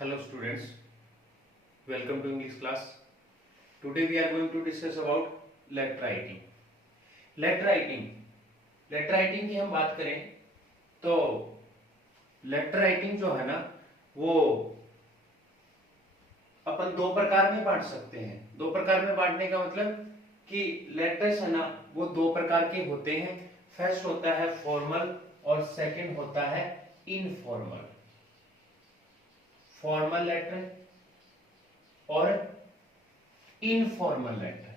Hello students, welcome to English class. Today we are going to discuss about letter writing. Letter writing की हम बात करें तो letter writing जो है ना वो अपन दो प्रकार में बांट सकते हैं। दो प्रकार में बांटने का मतलब कि लेटर्स है ना वो दो प्रकार के होते हैं। फर्स्ट होता है फॉर्मल और सेकंड होता है इनफॉर्मल। फॉर्मल लेटर और इनफॉर्मल लेटर।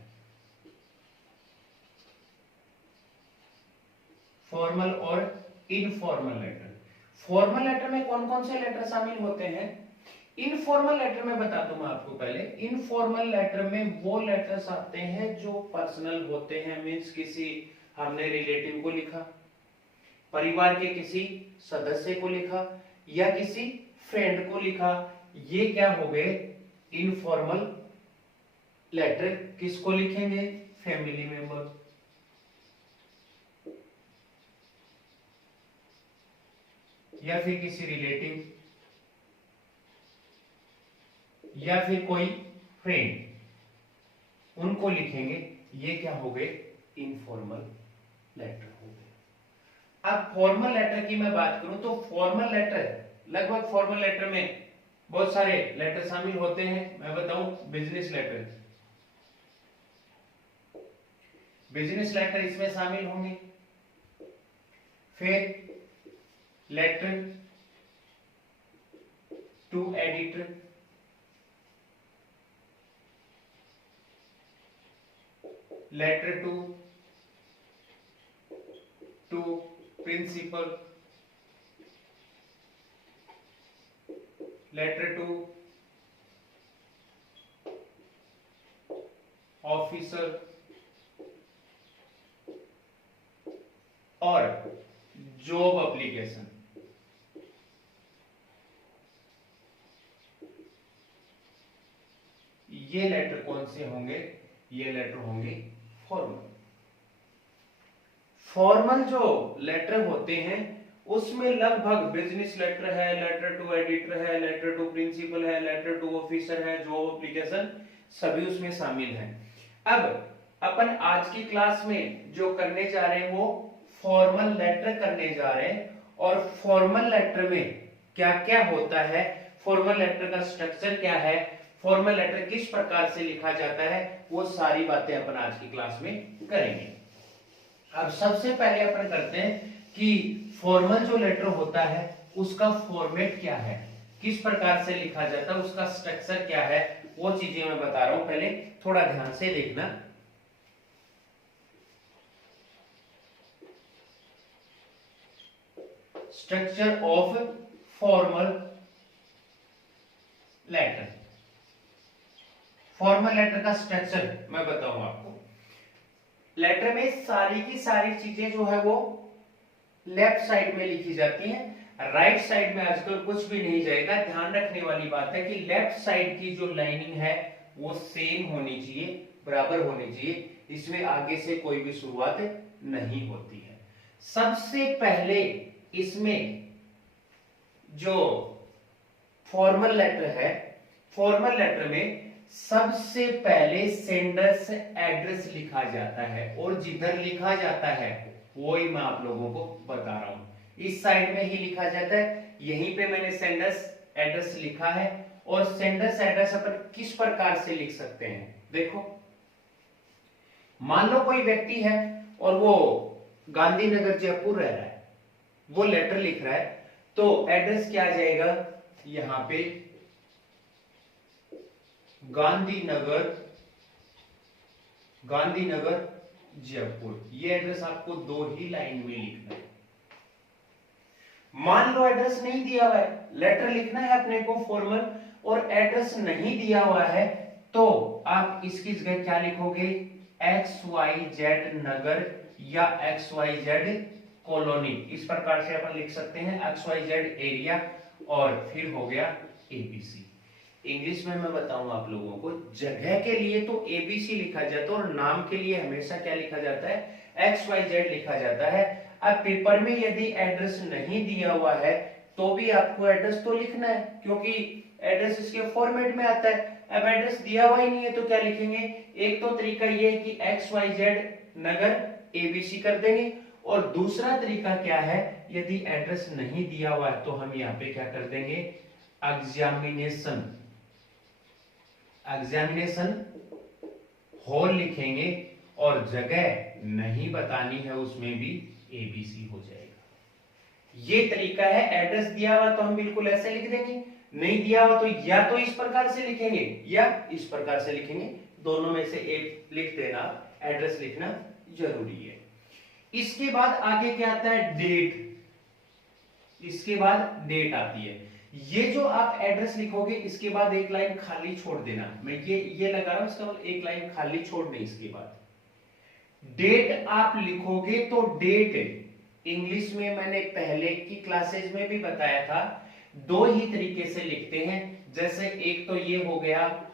फॉर्मल और इनफॉर्मल लेटर। फॉर्मल लेटर में कौन कौन से लेटर शामिल होते हैं? इनफॉर्मल लेटर में बता दूं मैं आपको पहले। इनफॉर्मल लेटर में वो लेटर्स आते हैं जो पर्सनल होते हैं, मींस किसी हमने रिलेटिव को लिखा, परिवार के किसी सदस्य को लिखा या किसी फ्रेंड को लिखा। ये क्या हो गए? Informal letter. किसको लिखेंगे? Family member. या फिर किसी रिलेटिव या फिर कोई फ्रेंड, उनको लिखेंगे। ये क्या हो गए? इनफॉर्मल लेटर हो गए। अब फॉर्मल लेटर की मैं बात करूं तो फॉर्मल लेटर, लगभग फॉर्मल लेटर में बहुत सारे लेटर शामिल होते हैं। मैं बताऊं, बिजनेस लेटर। बिजनेस लेटर इसमें शामिल होंगे। फिर letter to editor, letter to principal, letter to officer और जॉब एप्लीकेशन। ये लेटर कौन से होंगे? ये लेटर होंगे फॉर्मल। फॉर्मल जो लेटर होते हैं उसमें लगभग बिजनेस लेटर है, लेटर टू एडिटर है, लेटर टू प्रिंसिपल है, लेटर टू ऑफिसर है, जॉब एप्लीकेशन, सभी उसमें शामिल हैं। अब अपन आज की क्लास में जो करने जा रहे हैं वो फॉर्मल लेटर करने जा रहे हैं। और फॉर्मल लेटर में क्या क्या होता है, फॉर्मल लेटर का स्ट्रक्चर क्या है, फॉर्मल लेटर किस प्रकार से लिखा जाता है, वो सारी बातें अपन आज की क्लास में करेंगे। अब सबसे पहले अपन करते हैं कि फॉर्मल जो लेटर होता है उसका फॉर्मेट क्या है, किस प्रकार से लिखा जाता है, उसका स्ट्रक्चर क्या है, वो चीजें मैं बता रहा हूं। पहले थोड़ा ध्यान से देखना। Structure of formal letter. Formal letter का स्ट्रक्चर मैं बताऊं आपको। लेटर में सारी की सारी चीजें जो है वो लेफ्ट साइड में लिखी जाती हैं। राइट साइड में आजकल कुछ भी नहीं जाएगा। ध्यान रखने वाली बात है कि लेफ्ट साइड की जो लाइनिंग है वो सेम होनी चाहिए, बराबर होनी चाहिए। इसमें आगे से कोई भी शुरुआत नहीं होती है। सबसे पहले इसमें जो फॉर्मल लेटर है, फॉर्मल लेटर में सबसे पहले सेंडर्स एड्रेस लिखा जाता है। और जिधर लिखा जाता है वो ही मैं आप लोगों को बता रहा हूं। इस साइड में ही लिखा जाता है। यहीं पे मैंने सेंडर्स एड्रेस लिखा है। और सेंडर्स एड्रेस अपन किस प्रकार से लिख सकते हैं? देखो, मान लो कोई व्यक्ति है और वो गांधीनगर जयपुर रह रहा है, वो लेटर लिख रहा है, तो एड्रेस क्या आ जाएगा? यहां पे गांधीनगर, गांधीनगर जयपुर। ये एड्रेस आपको दो ही लाइन में लिखना है। मान लो एड्रेस नहीं दिया हुआ है, लेटर लिखना है अपने को फॉर्मल, और एड्रेस नहीं दिया हुआ है, तो आप इसकी जगह क्या लिखोगे? XYZ नगर या XYZ कॉलोनी। इस प्रकार से अपन लिख सकते हैं, XYZ एरिया और फिर हो गया ABC। इंग्लिश में मैं बताऊं आप लोगों को, जगह के लिए तो ABC लिखा जाता है और नाम के लिए हमेशा क्या लिखा जाता है? XYZ लिखा जाता है। अब पेपर में यदि एड्रेस नहीं दिया हुआ है तो भी आपको एड्रेस तो लिखना है, क्योंकि एड्रेस इसके फॉर्मेट में आता है। अब एड्रेस दिया हुआ ही नहीं है तो क्या लिखेंगे? एक तो तरीका ये है कि XYZ नगर ABC कर देंगे, और दूसरा तरीका क्या है, यदि एड्रेस नहीं दिया हुआ है तो हम यहाँ पे क्या कर देंगे? एग्जामिनेशन हॉल लिखेंगे, और जगह नहीं बतानी है उसमें भी ABC हो जाएगा। ये तरीका है। एड्रेस दिया हुआ तो हम बिल्कुल ऐसे लिख देंगे, नहीं दिया हुआ तो या तो इस प्रकार से लिखेंगे या इस प्रकार से लिखेंगे, दोनों में से एक लिख देना। एड्रेस लिखना जरूरी है। इसके बाद आगे क्या आता है? डेट। इसके बाद डेट आती है। ये जो आप एड्रेस लिखोगे इसके बाद एक लाइन खाली छोड़ देना। मैं ये लगा रहा हूं, इसका मतलब एक लाइन खाली छोड़ दें। इसके बाद डेट आप लिखोगे तो डेट इंग्लिश में मैंने पहले की क्लासेज में भी बताया था, दो ही तरीके से लिखते हैं। जैसे एक तो ये हो गया,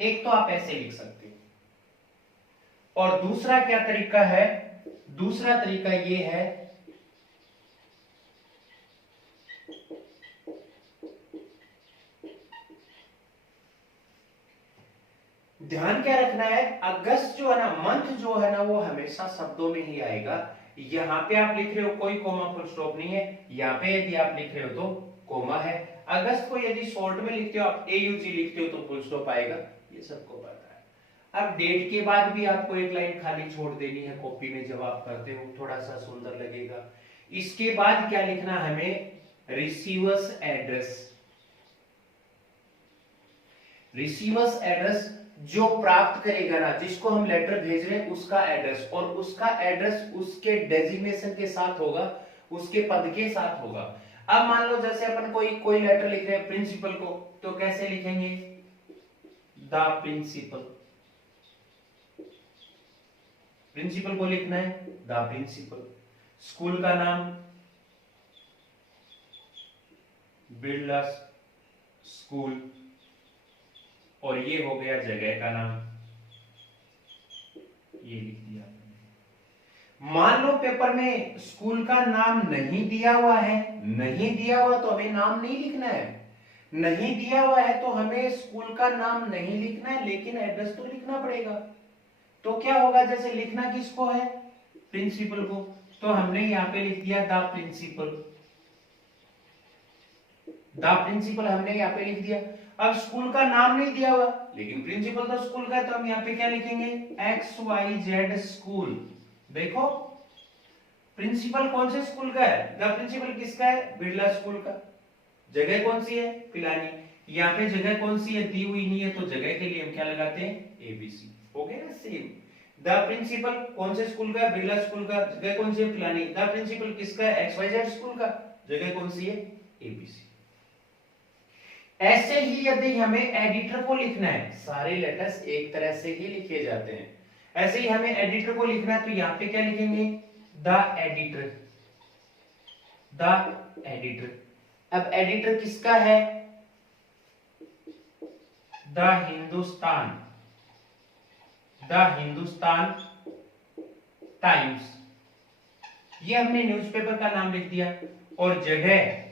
एक तो आप ऐसे लिख सकते हो, और दूसरा क्या तरीका है? दूसरा तरीका ये है, ध्यान क्या रखना है, अगस्त जो है ना, मंथ जो है ना, वो हमेशा शब्दों में ही आएगा। यहां पे आप लिख रहे हो कोई कोमा फुल स्टॉप नहीं है, यहां पे यदि आप लिख रहे हो तो कोमा है। अगस्त को यदि शॉर्ट में लिखते हो आप AUG लिखते हो तो फुल स्टॉप आएगा, ये सबको पता है। अब डेट के बाद भी आपको एक लाइन खाली छोड़ देनी है, कॉपी में जब आप करते हो थोड़ा सा सुंदर लगेगा। इसके बाद क्या लिखना हमें? Receiver's address. रिसीवर्स एड्रेस जो प्राप्त करेगा ना, जिसको हम लेटर भेज रहे हैं उसका एड्रेस, और उसका एड्रेस उसके डेजिग्नेशन के साथ होगा, उसके पद के साथ होगा। अब मान लो जैसे अपन कोई लेटर लिख रहे हैं प्रिंसिपल को, तो कैसे लिखेंगे? The principal. प्रिंसिपल को लिखना है द प्रिंसिपल। स्कूल का नाम बिरला स्कूल, और ये हो गया जगह का नाम, ये लिख दिया। मान लो पेपर में स्कूल का नाम नहीं दिया हुआ है, नहीं दिया हुआ तो हमें नाम नहीं लिखना है। नहीं दिया हुआ है तो हमें स्कूल का नाम नहीं लिखना है, लेकिन एड्रेस तो लिखना पड़ेगा। तो क्या होगा? जैसे लिखना किसको है? प्रिंसिपल को, तो हमने यहां पे लिख दिया द प्रिंसिपल। द प्रिंसिपल हमने यहां पे लिख दिया। अब स्कूल का नाम नहीं दिया हुआ, लेकिन प्रिंसिपल तो स्कूल का है, तो हम यहाँ पे क्या लिखेंगे? XYZ school. देखो प्रिंसिपल कौन से स्कूल का है? द प्रिंसिपल किसका है? बिरला स्कूल का। जगह कौन सी है? पिलानी। यहाँ पे जगह कौन सी है? दी हुई नहीं है, तो जगह के लिए हम क्या लगाते हैं? ABC। हो गया ना सेम। द प्रिंसिपल कौन से स्कूल का है? बिरला स्कूल का। जगह कौन सी है? पिलानी। द प्रिंसिपल किसका है? XYZ स्कूल का। जगह कौन सी है? ABC। ऐसे ही यदि हमें एडिटर को लिखना है, सारे लेटर्स एक तरह से ही लिखे जाते हैं, ऐसे ही हमें एडिटर को लिखना है, तो यहां पे क्या लिखेंगे? The editor. The editor. अब एडिटर किसका है? The Hindustan. The Hindustan times. ये हमने न्यूज़पेपर का नाम लिख दिया। और जगह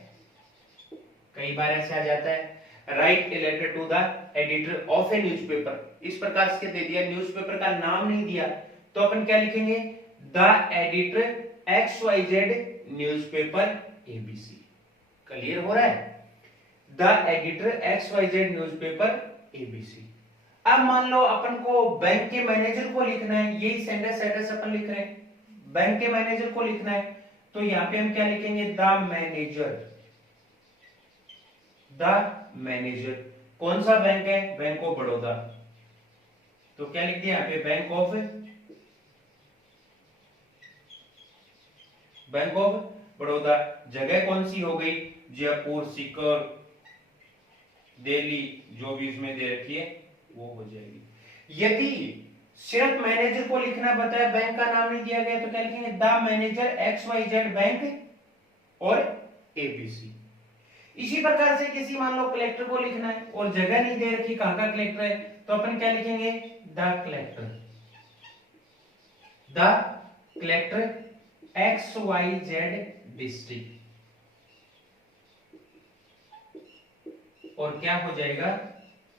कई बार ऐसे आ जाता है, write a letter to the editor of a newspaper, इस प्रकार से दे दिया, न्यूज़पेपर का नाम नहीं दिया, तो अपन क्या लिखेंगे? The editor XYZ newspaper ABC। Clear हो रहा है? The editor XYZ newspaper ABC। अब मान लो अपन को बैंक के मैनेजर को लिखना है, यही सेंटेंस एड्रेस अपन लिख रहे हैं, बैंक के मैनेजर को लिखना है, तो यहां पे हम क्या लिखेंगे? The manager. The manager. कौन सा बैंक है? बैंक ऑफ बड़ौदा, तो क्या लिख दिया यहाँ पे? Bank of Baroda. जगह कौन सी हो गई? जयपुर, सीकर, दिल्ली, जो भी इसमें दे रखी है वो हो जाएगी। यदि सिर्फ मैनेजर को लिखना बताया, बैंक का नाम नहीं दिया गया, तो क्या लिखेंगे? द मैनेजर XYZ बैंक और ABC। इसी प्रकार से किसी मान लो कलेक्टर को लिखना है और जगह नहीं दे रखी कहां का कलेक्टर है, तो अपन क्या लिखेंगे? The collector. The collector XYZ district, और क्या हो जाएगा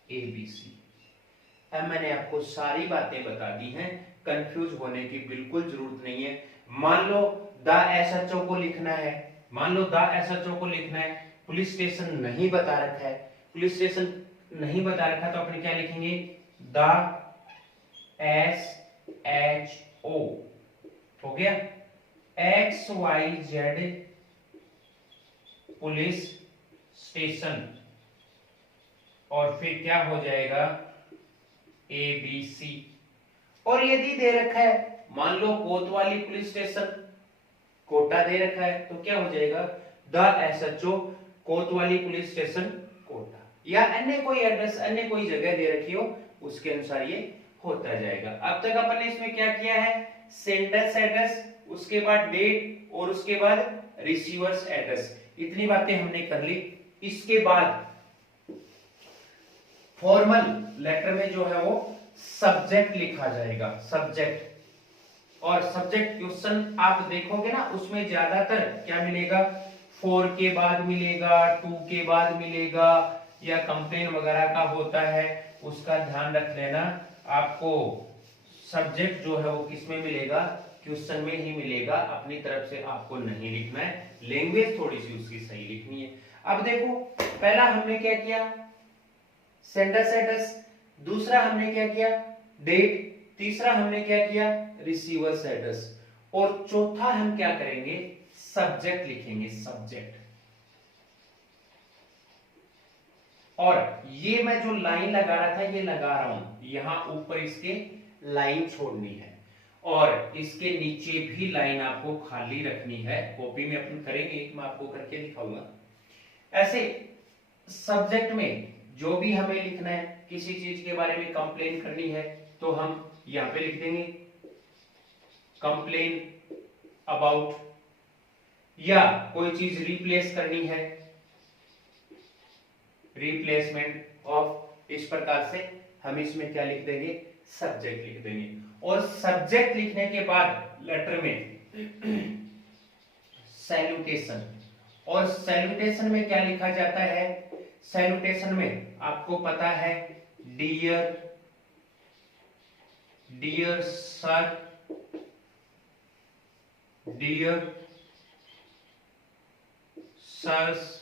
ABC। अब मैंने आपको सारी बातें बता दी हैं, कंफ्यूज होने की बिल्कुल जरूरत नहीं है। मान लो द SHO को लिखना है, मान लो द SHO को लिखना है, पुलिस स्टेशन नहीं बता रखा है, पुलिस स्टेशन नहीं बता रखा तो अपने क्या लिखेंगे, द SHO हो गया, XYZ पुलिस स्टेशन, और फिर क्या हो जाएगा ABC। और यदि दे रखा है, मान लो कोतवाली पुलिस स्टेशन कोटा दे रखा है, तो क्या हो जाएगा द SHO कोतवाली पुलिस स्टेशन कोटा, या अन्य कोई एड्रेस, अन्य कोई जगह दे रखी हो उसके अनुसार ये होता जाएगा। अब तक अपन ने इसमें क्या किया है, सेंडर्स एड्रेस, उसके बाद डेट, और उसके बाद रिसीवर्स एड्रेस, इतनी बातें हमने कर ली। इसके बाद फॉर्मल लेटर में जो है वो सब्जेक्ट लिखा जाएगा, सब्जेक्ट। और सब्जेक्ट क्वेश्चन आप देखोगे ना, उसमें ज्यादातर क्या मिलेगा, 4 के बाद मिलेगा, 2 के बाद मिलेगा, या कंप्लेन वगैरह का होता है, उसका ध्यान रख लेना। आपको सब्जेक्ट जो है वो किसमें मिलेगा, क्वेश्चन में ही मिलेगा, अपनी तरफ से आपको नहीं लिखना है, लैंग्वेज थोड़ी सी उसकी सही लिखनी है। अब देखो, पहला हमने क्या किया, सेंडर्स एड्रेस, दूसरा हमने क्या किया, डेट, तीसरा हमने क्या किया, रिसीवर्स एड्रेस, और चौथा हम क्या करेंगे, सब्जेक्ट लिखेंगे, सब्जेक्ट। और ये मैं जो लाइन लगा रहा था ये लगा रहा हूं, यहां ऊपर इसके लाइन छोड़नी है, और इसके नीचे भी लाइन आपको खाली रखनी है। कॉपी में अपन करेंगे, मैं आपको करके दिखाऊंगा। ऐसे सब्जेक्ट में जो भी हमें लिखना है, किसी चीज के बारे में कंप्लेन करनी है, तो हम यहां पे लिख देंगे कंप्लेन अबाउट, या कोई चीज रिप्लेस करनी है, रिप्लेसमेंट ऑफ, इस प्रकार से हम इसमें क्या लिख देंगे, सब्जेक्ट लिख देंगे। और सब्जेक्ट लिखने के बाद लेटर में सैल्यूटेशन, और सैल्यूटेशन में क्या लिखा जाता है, सैल्यूटेशन में आपको पता है dear, dear sir, dear sirs,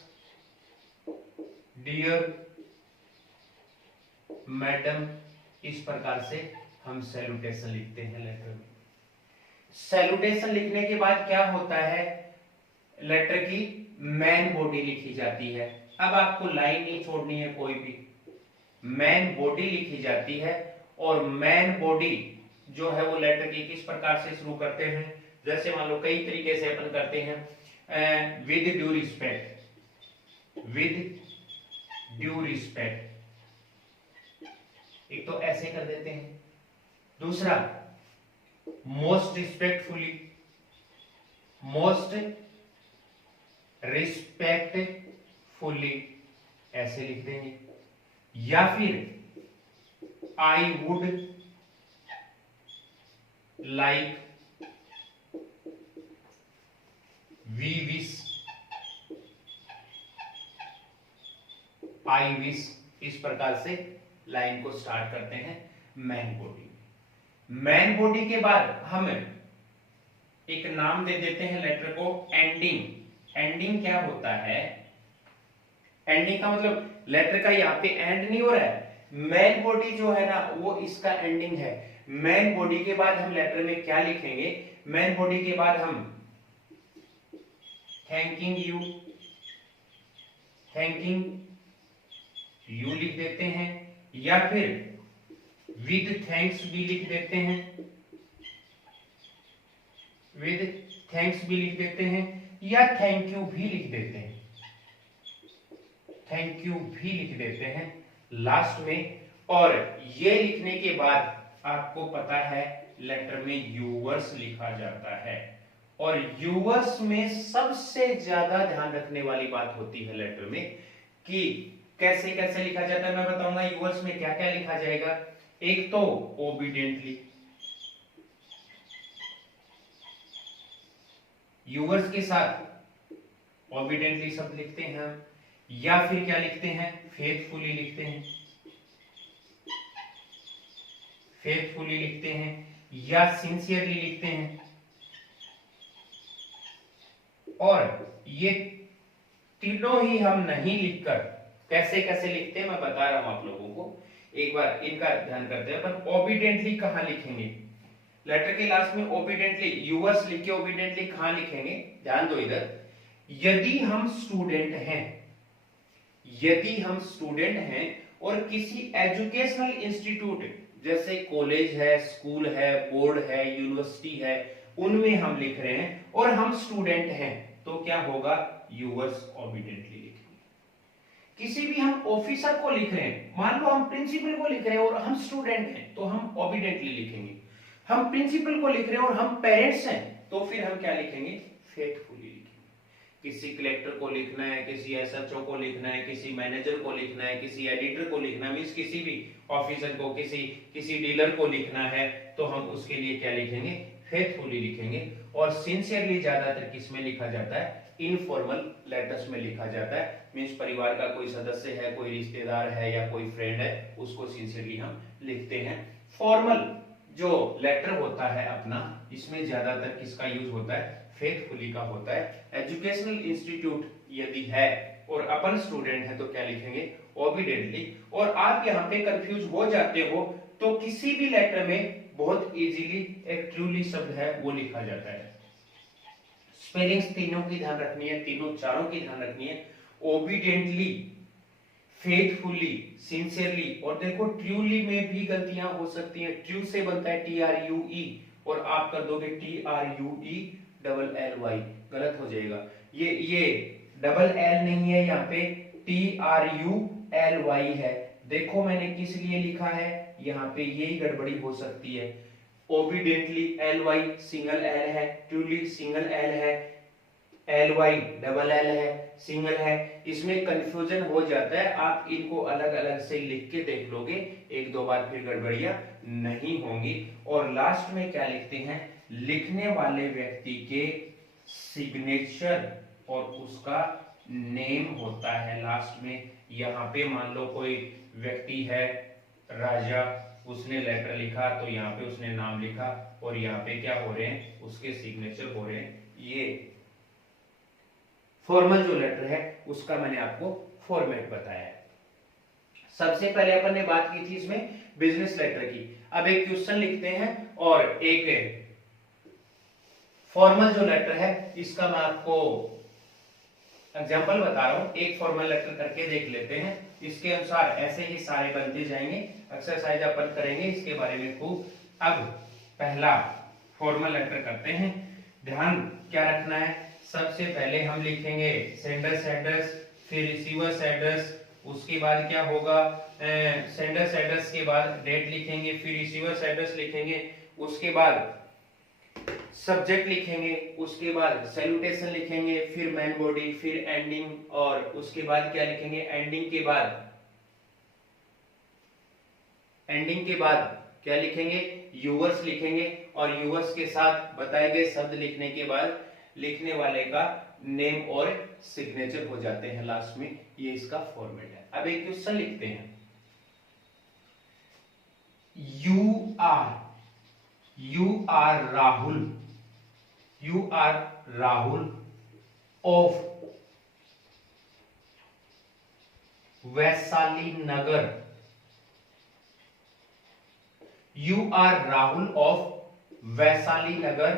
dear madam, इस प्रकार से हम सैल्यूटेशन लिखते हैं लेटर में। सैल्यूटेशन लिखने के बाद क्या होता है, लेटर की मेन बॉडी लिखी जाती है। अब आपको लाइन नहीं छोड़नी है कोई भी, मेन बॉडी लिखी जाती है। और मेन बॉडी जो है वो लेटर की किस प्रकार से शुरू करते हैं, जैसे मान लो कई तरीके से अपन करते हैं, with due respect, with due respect, एक तो ऐसे कर देते हैं, दूसरा मोस्ट रिस्पेक्टफुली, मोस्ट रिस्पेक्टफुली ऐसे लिख देंगे, या फिर I would like, we wish, I wish, इस प्रकार से लाइन को स्टार्ट करते हैं मेन बॉडी। मेन बॉडी के बाद हम एक नाम दे देते हैं लेटर को, एंडिंग। एंडिंग क्या होता है, एंडिंग का मतलब लेटर का यहाँ पे एंड नहीं हो रहा है, मेन बॉडी जो है ना वो इसका एंडिंग है। मेन बॉडी के बाद हम लेटर में क्या लिखेंगे, मेन बॉडी के बाद हम थैंकिंग यू, थैंकिंग यू लिख देते हैं, या फिर विद थैंक्स भी लिख देते हैं, विद थैंक्स भी लिख देते हैं, या थैंक यू भी लिख देते हैं, थैंक यू भी लिख देते हैं लास्ट में। और ये लिखने के बाद आपको पता है लेटर में यूवर्स लिखा जाता है, और यूवर्स में सबसे ज्यादा ध्यान रखने वाली बात होती है लेटर में कि कैसे कैसे लिखा जाता है। मैं बताऊंगा यूवर्स में क्या क्या लिखा जाएगा। एक तो ओबीडियंटली, यूवर्स के साथ ओबिडेंटली शब्द लिखते हैं हम, या फिर क्या लिखते हैं, फेथफुली लिखते हैं, फेथफुली लिखते हैं, या सिंसियरली लिखते हैं। और ये तीनों ही हम नहीं लिखकर कैसे कैसे लिखते हैं मैं बता रहा हूं आप लोगों को, एक बार इनका ध्यान करते हैं। अपन ओबिडेंटली कहां लिखेंगे, लेटर के लास्ट में ओबिडेंटली यूवर्स लिख के ओबिडेंटली कहां लिखेंगे, ध्यान दो इधर। यदि हम स्टूडेंट हैं, यदि हम स्टूडेंट हैं और किसी एजुकेशनल इंस्टीट्यूट जैसे कॉलेज है, स्कूल है, बोर्ड है, यूनिवर्सिटी है, उनमें हम लिख रहे हैं और हम स्टूडेंट हैं, तो क्या होगा, यूवर्स ओबिडेंटली लिखेंगे। किसी भी हम ऑफिसर को लिख रहे हैं, मान लो हम प्रिंसिपल को लिख रहे हैं और हम स्टूडेंट हैं, तो हम ओबिडेंटली लिखेंगे। हम प्रिंसिपल को लिख रहे हैं और हम पेरेंट्स हैं, तो फिर हम क्या लिखेंगे, फेथफुली लिखेंगे। किसी कलेक्टर को लिखना है, किसी एसएचओ को लिखना है, किसी मैनेजर को लिखना है, किसी एडिटर को लिखना है, मींस किसी भी ऑफिसर को, किसी डीलर को लिखना है, तो हम उसके लिए क्या लिखेंगे, फेथफुली लिखेंगे। और सिंसियरली ज्यादातर किसमें लिखा जाता है, इनफॉर्मल लेटर्स में लिखा जाता है, मींस परिवार का कोई सदस्य है, कोई रिश्तेदार है या कोई फ्रेंड है, उसको सिंसियरली हम लिखते हैं। फॉर्मल जो लेटर होता है अपना, इसमें ज्यादातर किसका यूज होता है, फेथफुली का होता है। एजुकेशनल इंस्टीट्यूट यदि है और अपन स्टूडेंट है तो क्या लिखेंगे, ओबिडेंटली। और आप यहाँ पे कंफ्यूज हो जाते हो तो किसी भी लेटर में बहुत इजीली एक ट्रूली शब्द है वो लिखा जाता है। स्पेलिंग्स तीनों की ध्यान रखनी है, तीनों चारों की ध्यान रखनी है। ओबिडेंटली, फेथफुली, सिंसियरली, और देखो ट्रूली में भी गलतियां हो सकती हैं। ट्रू से बनता है TRUE और आप कर दोगे TRUELLY, गलत हो जाएगा। ये डबल एल नहीं है, यहाँ पे TRULY है। देखो मैंने किस लिए लिखा है, यहाँ पे यही गड़बड़ी हो सकती है। ओबिडेंटली LY सिंगल एल है, ट्रूली सिंगल एल है, LY डबल एल है, सिंगल है, इसमें कंफ्यूजन हो जाता है। आप इनको अलग अलग से लिख के देख लोगे, एक दो बार फिर गड़बड़ियां नहीं होंगी। और लास्ट में क्या लिखते हैं, लिखने वाले व्यक्ति के सिग्नेचर और उसका नेम होता है लास्ट में। यहाँ पे मान लो कोई व्यक्ति है, राजा, उसने लेटर लिखा तो यहाँ पे उसने नाम लिखा और यहाँ पे क्या हो रहे हैं, उसके सिग्नेचर हो रहे हैं। ये फॉर्मल जो लेटर है उसका मैंने आपको फॉर्मेट बताया है। सबसे पहले अपन ने बात की थी इसमें बिजनेस लेटर की। अब एक क्वेश्चन लिखते हैं और एक फॉर्मल जो लेटर है इसका मैं आपको एग्जांपल बता रहा हूं। एक फॉर्मल लेटर करके देख लेते हैं, इसके अनुसार ऐसे ही सारे बनते जाएंगे। एक्सरसाइज अपन करेंगे इसके बारे में खूब। अब पहला फॉर्मल लेटर करते हैं। ध्यान क्या रखना है, सबसे पहले हम लिखेंगे सेंडर्स एड्रेस, फिर रिसीवर्स एड्रेस, उसके बाद क्या होगा, सेंडर्स एड्रेस के बाद डेट लिखेंगे, फिर रिसीवर्स एड्रेस लिखेंगे, उसके बाद सब्जेक्ट लिखेंगे, उसके बाद सैल्यूटेशन लिखेंगे, फिर मेन बॉडी, फिर एंडिंग, और उसके बाद क्या लिखेंगे, एंडिंग के बाद क्या लिखेंगे, यूवर्स लिखेंगे, और यूवर्स के साथ बताए गए शब्द लिखने के बाद लिखने वाले का नेम और सिग्नेचर हो जाते हैं लास्ट में। ये इसका फॉर्मेट है। अब एक क्वेश्चन लिखते हैं, you are Rahul of Vaishali Nagar. You are Rahul of Vaishali Nagar,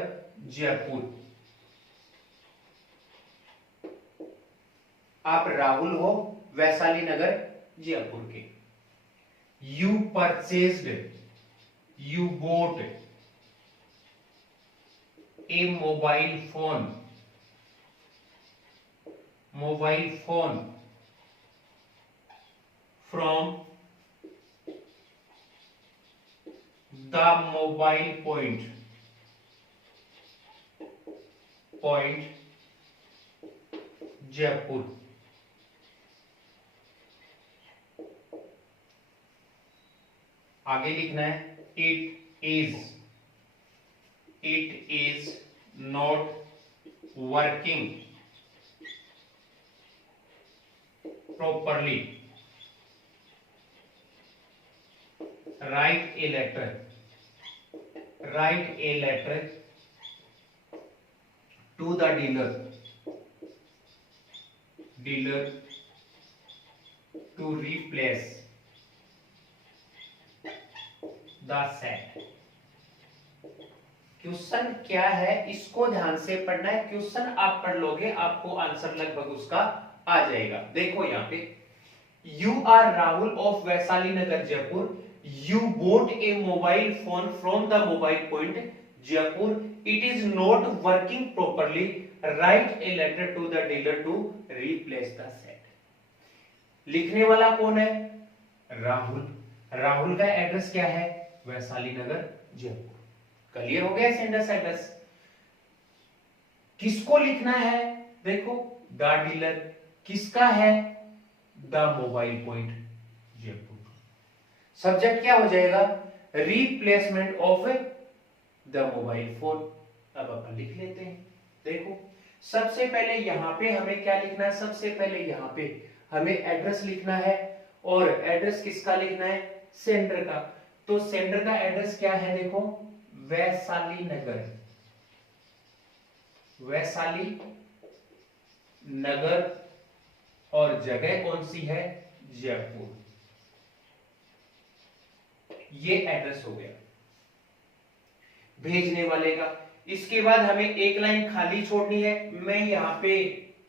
Jaipur. आप राहुल हो वैशाली नगर जयपुर के। You purchased, you bought a mobile phone from the mobile point Jaipur. आगे लिखना है, it is not working properly, write a letter to the dealer to replace the set। Question क्या है इसको ध्यान से पढ़ना है, क्वेश्चन आप पढ़ लोगे आपको आंसर लगभग उसका आ जाएगा। देखो यहाँ पे, you are Rahul of Vaishali Nagar Jaipur, you bought a mobile phone from the mobile point Jaipur, it is not working properly, write a letter to the dealer to replace the set. लिखने वाला कौन है? राहुल। राहुल का एड्रेस क्या है? वैशाली नगर जयपुर। क्लियर हो गया सेंडर्स एड्रेस। किसको लिखना है? देखो, द डीलर। किसका है? The mobile point Jaipur. Subject क्या हो जाएगा? Replacement of the mobile phone. अब अपन लिख लेते हैं। देखो, सबसे पहले यहां पे हमें क्या लिखना है? सबसे पहले यहां पे हमें एड्रेस लिखना है, और एड्रेस किसका लिखना है? सेंडर का। तो सेंडर का एड्रेस क्या है? देखो, वैशाली नगर, वैशाली नगर, और जगह कौन सी है? जयपुर। ये एड्रेस हो गया भेजने वाले का। इसके बाद हमें एक लाइन खाली छोड़नी है, मैं यहां पे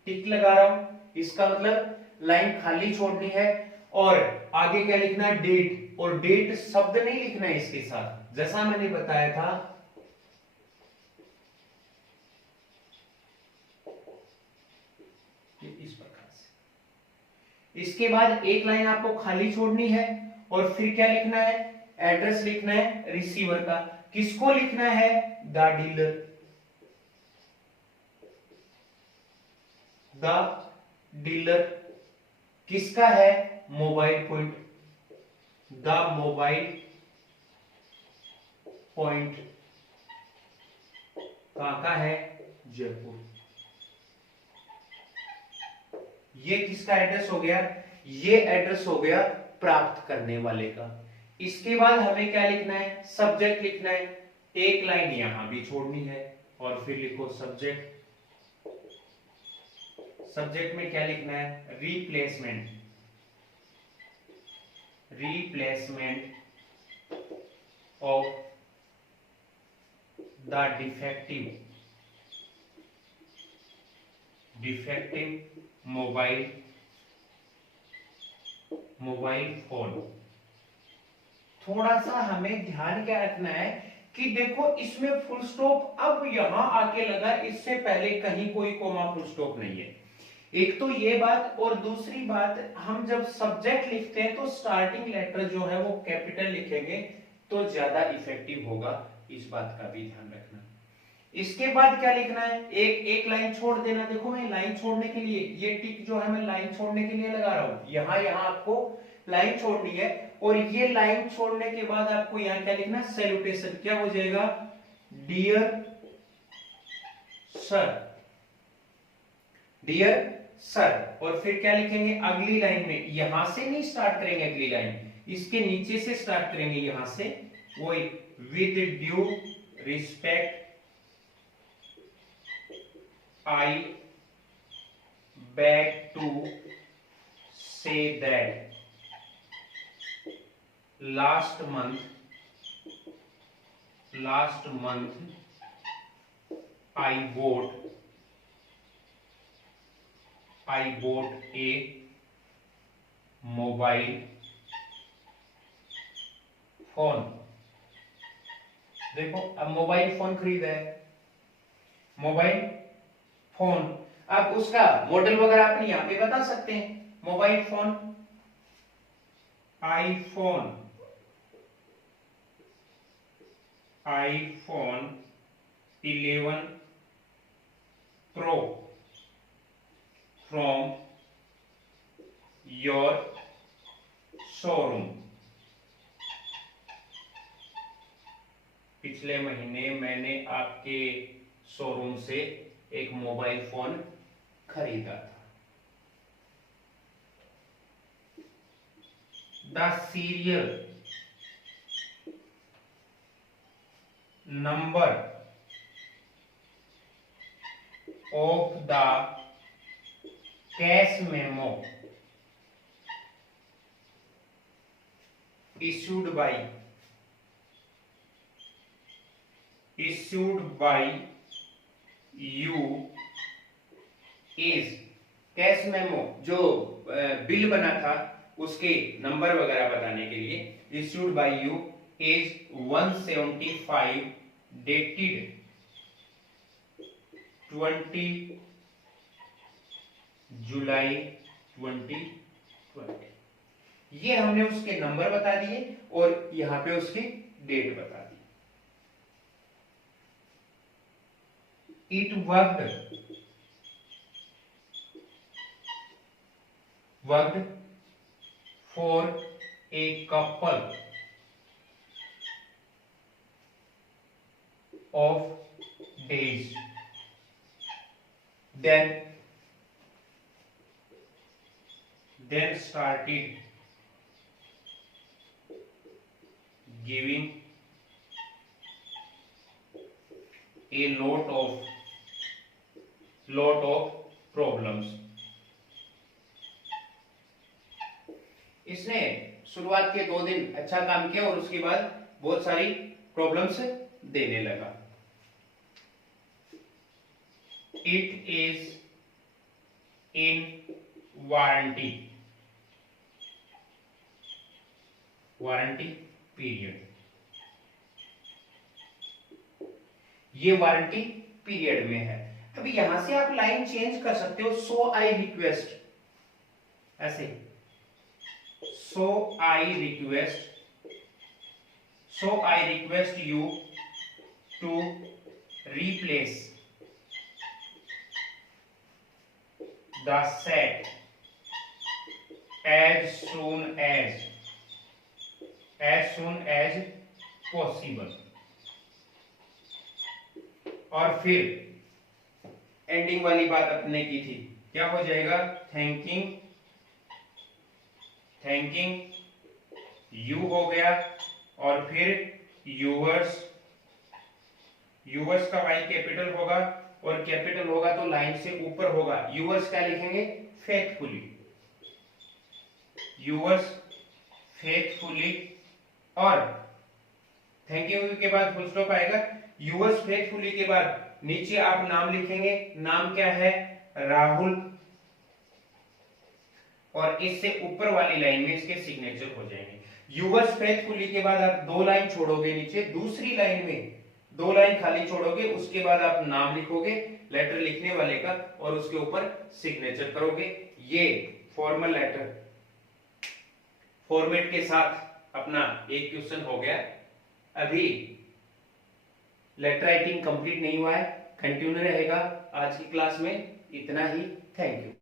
टिक लगा रहा हूं, इसका मतलब लाइन खाली छोड़नी है। और आगे क्या लिखना है? डेट। और डेट शब्द नहीं लिखना है इसके साथ, जैसा मैंने बताया था इस प्रकार से। इसके बाद एक लाइन आपको खाली छोड़नी है, और फिर क्या लिखना है? एड्रेस लिखना है रिसीवर का। किसको लिखना है? The dealer. द डीलर किसका है? Mobile point. The mobile point कहां का है? जयपुर। ये किसका एड्रेस हो गया? ये एड्रेस हो गया प्राप्त करने वाले का। इसके बाद हमें क्या लिखना है? सब्जेक्ट लिखना है। एक लाइन यहां भी छोड़नी है, और फिर लिखो सब्जेक्ट। सब्जेक्ट में क्या लिखना है? Replacement. Replacement of the defective mobile phone. थोड़ा सा हमें ध्यान क्या रखना है कि देखो, इसमें फुल स्टॉप अब यहां आके लगा, इससे पहले कहीं कोई कोमा फुल स्टॉप नहीं है। एक तो ये बात, और दूसरी बात, हम जब सब्जेक्ट लिखते हैं तो स्टार्टिंग लेटर जो है वो कैपिटल लिखेंगे तो ज्यादा इफेक्टिव होगा, इस बात का भी ध्यान रखना। इसके बाद क्या लिखना है? एक लाइन छोड़ देना। देखो, मैं लाइन छोड़ने के लिए ये टिक जो है मैं लाइन छोड़ने के लिए लगा रहा हूं। यहां आपको लाइन छोड़नी है, और ये लाइन छोड़ने के बाद आपको यहां क्या लिखना? सैल्यूटेशन। क्या हो जाएगा? Dear sir, dear sir. और फिर क्या लिखेंगे अगली लाइन में? यहां से नहीं स्टार्ट करेंगे, अगली लाइन इसके नीचे से स्टार्ट करेंगे, यहां से। वही, with due respect I beg to say that last month I bought a mobile phone। देखो, अब मोबाइल फोन खरीदा है, मोबाइल फोन। आप उसका मॉडल वगैरह अपने यहां पे बता सकते हैं। Mobile phone iPhone 11 pro from your showroom. पिछले महीने मैंने आपके शोरूम से एक मोबाइल फोन खरीदा था। The serial number of the cash memo issued by you is cash memo जो बिल बना था उसके नंबर वगैरह बताने के लिए issued by you is 175 dated 20 जुलाई 2020। ये हमने उसके नंबर बता दिए और यहां पे उसकी डेट बता दी। It worked for a couple of days then started giving a lot of problems। इसने शुरुआत के 2 दिन अच्छा काम किया और उसके बाद बहुत सारी प्रॉब्लम्स देने लगा। It is in warranty period. ये वारंटी पीरियड में है। अभी यहां से आप लाइन चेंज कर सकते हो। सो आई रिक्वेस्ट, ऐसे so I request you to replace the set as soon as possible। और फिर एंडिंग वाली बात अपने की थी, क्या हो जाएगा? थैंकिंग यू हो गया और फिर यूवर्स का वाई कैपिटल होगा और कैपिटल होगा तो लाइन से ऊपर होगा। यूवर्स क्या लिखेंगे? फेथफुली। यूवर्स फेथफुली और थैंक यू के बाद फुल स्टॉप आएगा। यूवर्स फेथफुली के बाद नीचे आप नाम लिखेंगे। नाम क्या है? राहुल। और इससे ऊपर वाली लाइन में इसके सिग्नेचर हो जाएंगे। यूवर्स फेथफुली के बाद आप 2 लाइन छोड़ोगे नीचे, दूसरी लाइन में 2 लाइन खाली छोड़ोगे, उसके बाद आप नाम लिखोगे लेटर लिखने वाले का और उसके ऊपर सिग्नेचर करोगे। ये फॉर्मल लेटर फॉर्मेट के साथ अपना एक क्वेश्चन हो गया। अभी लेटर राइटिंग कंप्लीट नहीं हुआ है, कंटिन्यू रहेगा। आज की क्लास में इतना ही। Thank you.